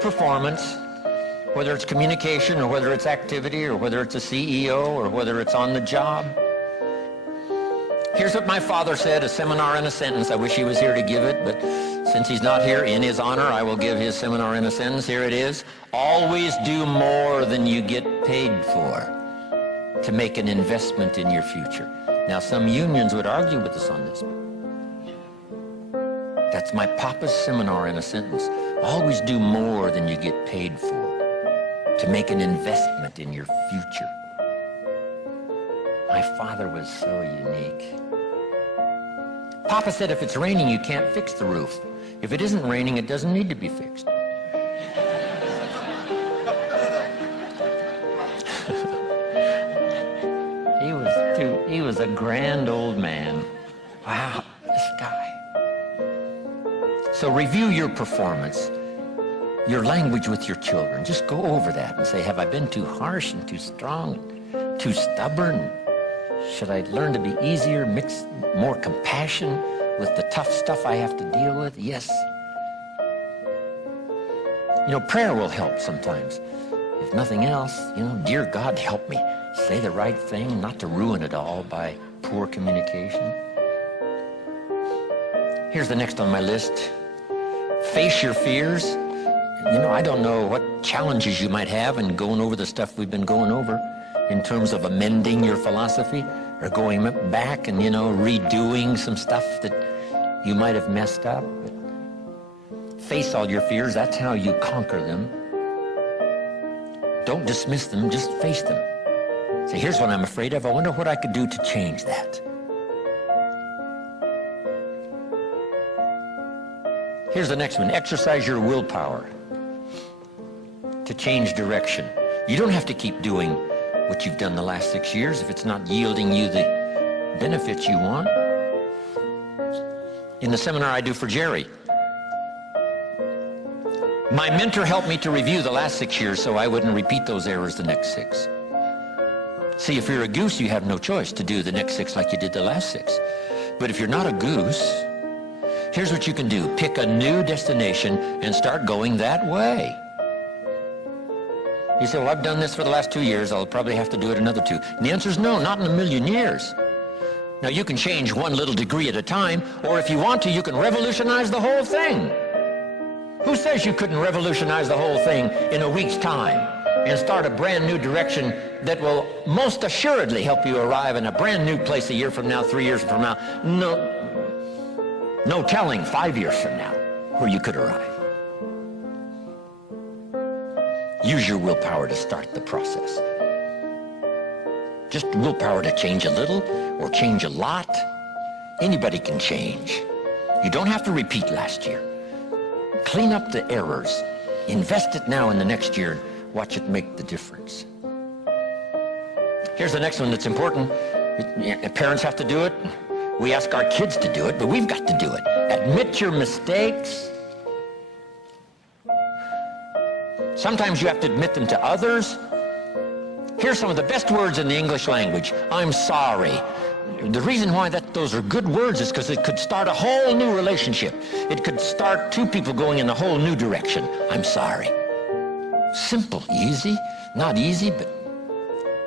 performance, whether it's communication or whether it's activity or whether it's a CEO or whether it's on the job. Here's what my father said, a seminar in a sentence. I wish he was here to give it, but since he's not here, in his honor, I will give his seminar in a sentence. Here it is. Always do more than you get paid for to make an investment in your future. Now, some unions would argue with us on this. That's my papa's seminar in a sentence. Always do more than you get paid for to make an investment in your future. My father was so unique. Papa said if it's raining, you can't fix the roof. If it isn't raining, it doesn't need to be fixed. He was a grand old man. Wow, this guy. So review your performance, your language with your children. Just go over that and say, have I been too harsh and too strong, and too stubborn? Should I learn to be easier, mix more compassion with the tough stuff I have to deal with? Yes. You know, prayer will help sometimes. If nothing else, dear God, help me say the right thing, not to ruin it all by poor communication. Here's the next on my list. Face your fears. I don't know what challenges you might have in going over the stuff we've been going over in terms of amending your philosophy or going back and, redoing some stuff that you might have messed up. But face all your fears. That's how you conquer them. Don't dismiss them, just face them. Say, here's what I'm afraid of. I wonder what I could do to change that. Here's the next one. Exercise your willpower to change direction. You don't have to keep doing what you've done the last 6 years if it's not yielding you the benefits you want. In the seminar I do for Jerry, my mentor helped me to review the last 6 years so I wouldn't repeat those errors the next 6. See, if you're a goose, you have no choice to do the next 6 like you did the last 6. But if you're not a goose, here's what you can do. Pick a new destination and start going that way. You say, well, I've done this for the last 2 years. I'll probably have to do it another 2. And the answer is no, not in a million years. Now, you can change one little degree at a time, or if you want to, you can revolutionize the whole thing. Who says you couldn't revolutionize the whole thing in a week's time and start a brand new direction that will most assuredly help you arrive in a brand new place a year from now, 3 years from now? No telling 5 years from now where you could arrive. Use your willpower to start the process. Just willpower to change a little or change a lot. Anybody can change. You don't have to repeat last year. Clean up the errors. Invest it now in the next year. Watch it make the difference. Here's the next one that's important. Parents have to do it. We ask our kids to do it, but we've got to do it. Admit your mistakes. Sometimes you have to admit them to others. Here's some of the best words in the English language. I'm sorry. The reason why those are good words is because it could start a whole new relationship. It could start 2 people going in a whole new direction. I'm sorry. Simple, easy, not easy, but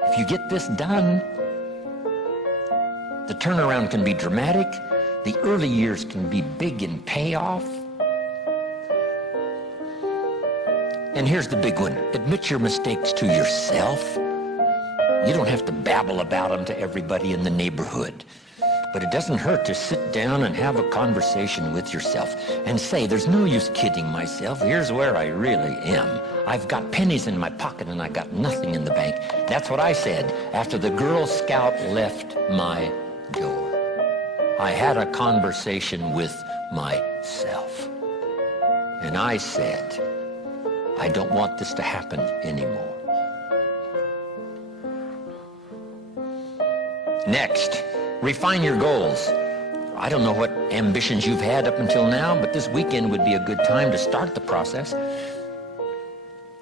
if you get this done, the turnaround can be dramatic. The early years can be big in payoff. And here's the big one. Admit your mistakes to yourself. You don't have to babble about them to everybody in the neighborhood. But it doesn't hurt to sit down and have a conversation with yourself and say, there's no use kidding myself. Here's where I really am. I've got pennies in my pocket and I got nothing in the bank. That's what I said after the Girl Scout left my door. I had a conversation with myself. And I said, I don't want this to happen anymore. Next, refine your goals. I don't know what ambitions you've had up until now, but this weekend would be a good time to start the process.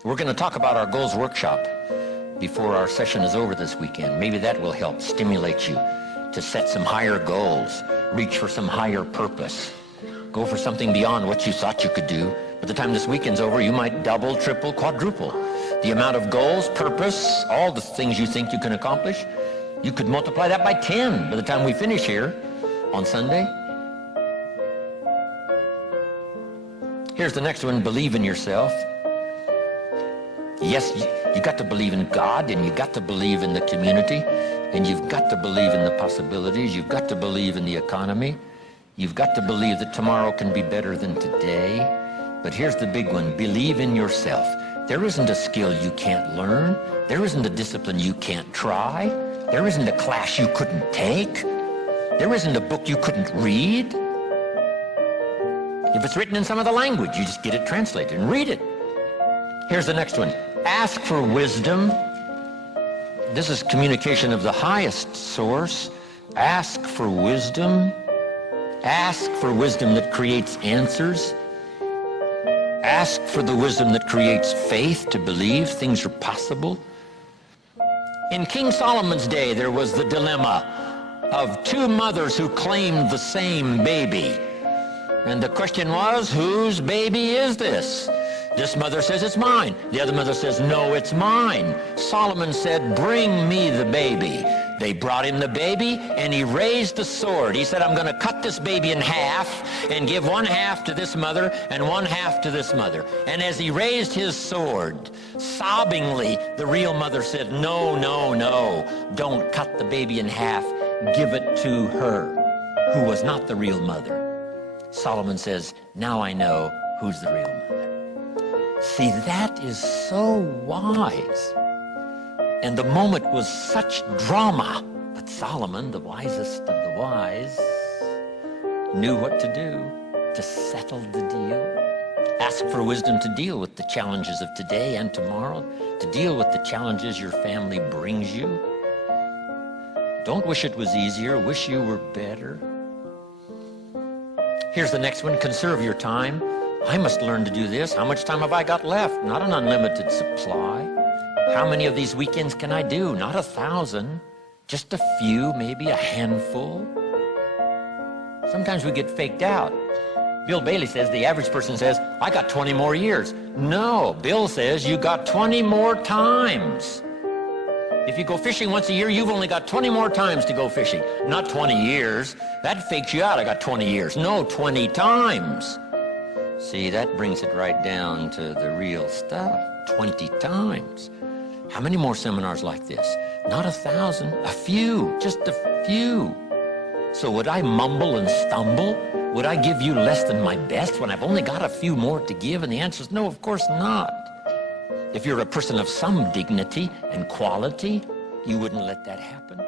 We're going to talk about our goals workshop before our session is over this weekend. Maybe that will help stimulate you to set some higher goals, reach for some higher purpose, go for something beyond what you thought you could do, but By the time this weekend's over, you might double, triple, quadruple the amount of goals, purpose, all the things you think you can accomplish. You could multiply that by 10 by the time we finish here on Sunday. Here's the next one, believe in yourself. Yes, you got to believe in God, and you got to believe in the community, and you've got to believe in the possibilities. You've got to believe in the economy. You've got to believe that tomorrow can be better than today. But here's the big one, believe in yourself. There isn't a skill you can't learn. There isn't a discipline you can't try. There isn't a class you couldn't take. There isn't a book you couldn't read. If it's written in some other language, you just get it translated and read it. Here's the next one. Ask for wisdom. This is communication of the highest source. Ask for wisdom. Ask for wisdom that creates answers. Ask for the wisdom that creates faith to believe things are possible. In King Solomon's day, there was the dilemma of two mothers who claimed the same baby. And the question was, whose baby is this? This mother says, it's mine. The other mother says, no, it's mine. Solomon said, bring me the baby. They brought him the baby, and he raised the sword. He said, I'm going to cut this baby in half and give one half to this mother and one half to this mother. And as he raised his sword, sobbingly, the real mother said, no, no, no, don't cut the baby in half. Give it to her, who was not the real mother. Solomon says, now I know who's the real mother. See, that is so wise. And the moment was such drama. But Solomon, the wisest of the wise, knew what to do to settle the deal. Ask for wisdom to deal with the challenges of today and tomorrow, to deal with the challenges your family brings you. Don't wish it was easier. Wish you were better. Here's the next one. Conserve your time. I must learn to do this. How much time have I got left? Not an unlimited supply. How many of these weekends can I do? Not 1,000. Just a few, maybe a handful. Sometimes we get faked out. Bill Bailey says, the average person says, I got 20 more years. No, Bill says you got 20 more times. If you go fishing once a year, you've only got 20 more times to go fishing. Not 20 years. That fakes you out. I got 20 years. No, 20 times. See, that brings it right down to the real stuff. 20 times. How many more seminars like this? Not 1,000, a few, just a few. So would I mumble and stumble? Would I give you less than my best when I've only got a few more to give? And the answer is no, of course not. If you're a person of some dignity and quality, you wouldn't let that happen.